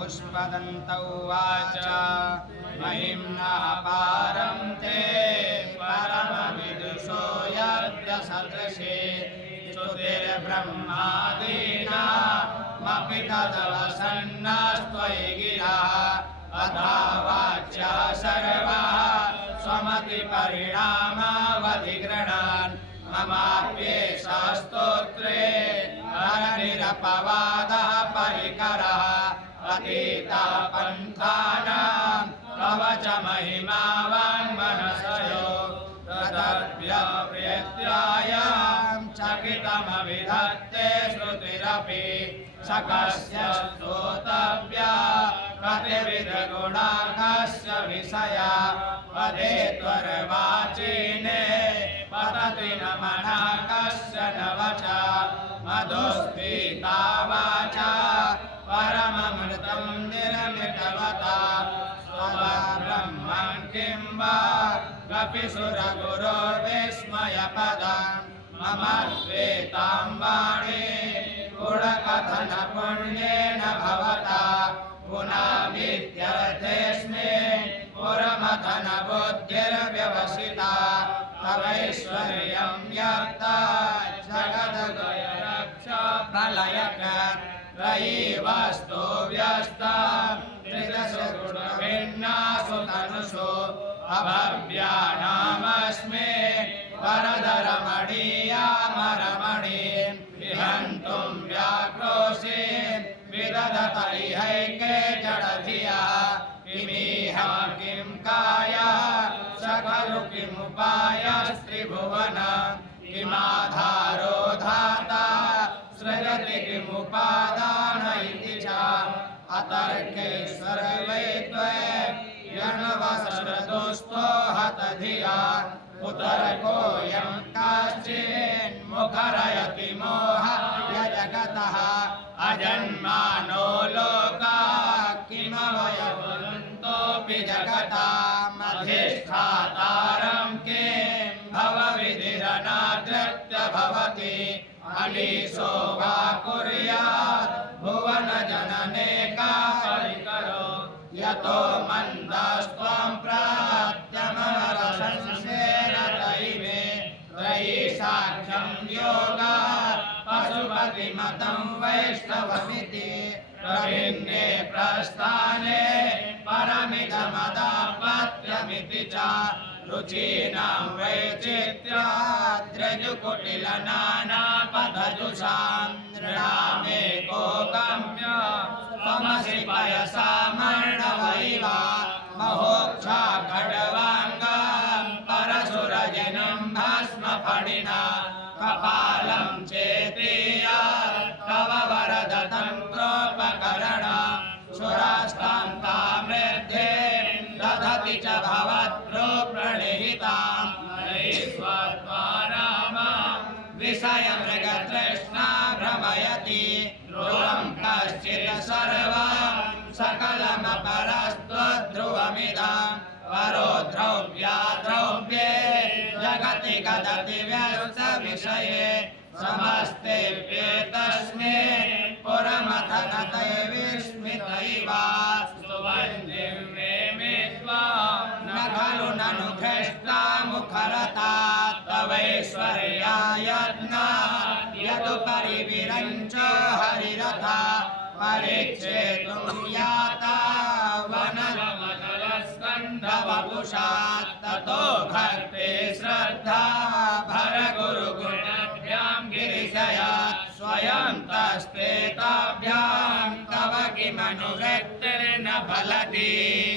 पुष्पदन्तौ वाच महिम्नः पारं ते परमविदुषो यज्ञसदृशे स्तुतिर्ब्रह्मादीनामपि तदवसन्नास्त्वयि गिरः अथा वाच्या सर्वः स्वमतिपरिणामावधिगृह्णान् ममाप्येषा स्तोत्रे हरनिरपवादः परिकरः अतीतः पन्थानां कवच महिमा वाङ्मनसयो तदव्यप्रेत्यायां चकितमविधत्ते श्रुतिरपि सकस्य स्तोतव्या कतिविधगुणा कस्य विषया पदे त्वरवाचीने पतति न मनः कस्य न वचा मधुस्फीता वाचा परममृतं निर्मितवता स्वब्रह्मन् किं वा कपिसुरगुरोर्विस्मयपदम् मम श्वेतां वाणी गुणकथनपुण्येन भवता पुनामीत्यर्थेऽस्मिन् पुरमथनबुद्धिर्व्यवसिता तवैश्वर्यं यत्ता जगद्गयरक्षप्रलयकृत् त्रयीवस्तो व्यस्ता त्रिदशगुणभिन्नासु तनुषु अभव्यानामस्मि वरदरमणीयामरमणीं विहन्तुं व्याक्रोशे विदधत इहैके जडधिया किमीह किं काया स खलु किमुपायस्त्रिभुवन किमाधारो धाता सृजति किमुपादान इति च अतर्केश्वर वै त्वय्यण्वसश्रदुस्तो हतधिया उतर्कोऽयं काश्चिन्मुखरयति मोहाय जगतः अजन्मानो लोका किमवयवन्तोऽपि जगतामधिष्ठातारं किं भवविधिरनादृत्य भवति अनीशो वा कुर्यात् भुवनजनने का परिकरो यतो मन्दस्त्वं प्रात्यमरसंसेरतैमे त्रयी साख्यं योगात् पशुपतिमतं वैष्णवमिति प्रभिन्ने प्रस्थाने परमिदमदापत्यमिति च रुचीनां वैचित्र्याद्रजुकुटिलनानापथजुषां नृणामेको गम्य त्वमसि पयसामर्णवैव महोक्षा खड्वाङ्गं परशुरजिनं भस्मफणिना कपालं चेतीया तव वरदतन्त्रोपकरण सुरास्तान्तामृद्धें दधति च भवद्भ्रो प्रणिहितां स्वत्वारामां विषयमृगतृष्णा भ्रमयति ध्रुवं कश्चित् सर्वं सकलमपरस्त्वध्रुवमिदं परो द्रव्या द्रव्ये जगति गदति व्यस्तविषये समस्तेऽप्येतस्मिन् पुरमथनते विस्मितैव स्तुवन्तीं मे त्वां न खलु ननु घृष्टा मुखरता तवैश्वर्यायत्नात् यदुपरिविरञ्च हरिरथा परिच्छेतुं याता वनमदलस्कन्धवपुषात् ततो भक्ते श्रद्धा भरगुरुगुणाभ्यां गिरिशयात् स्वयं तस्ते ताभ्यां तव किमनुवृत्तिर्न फलति।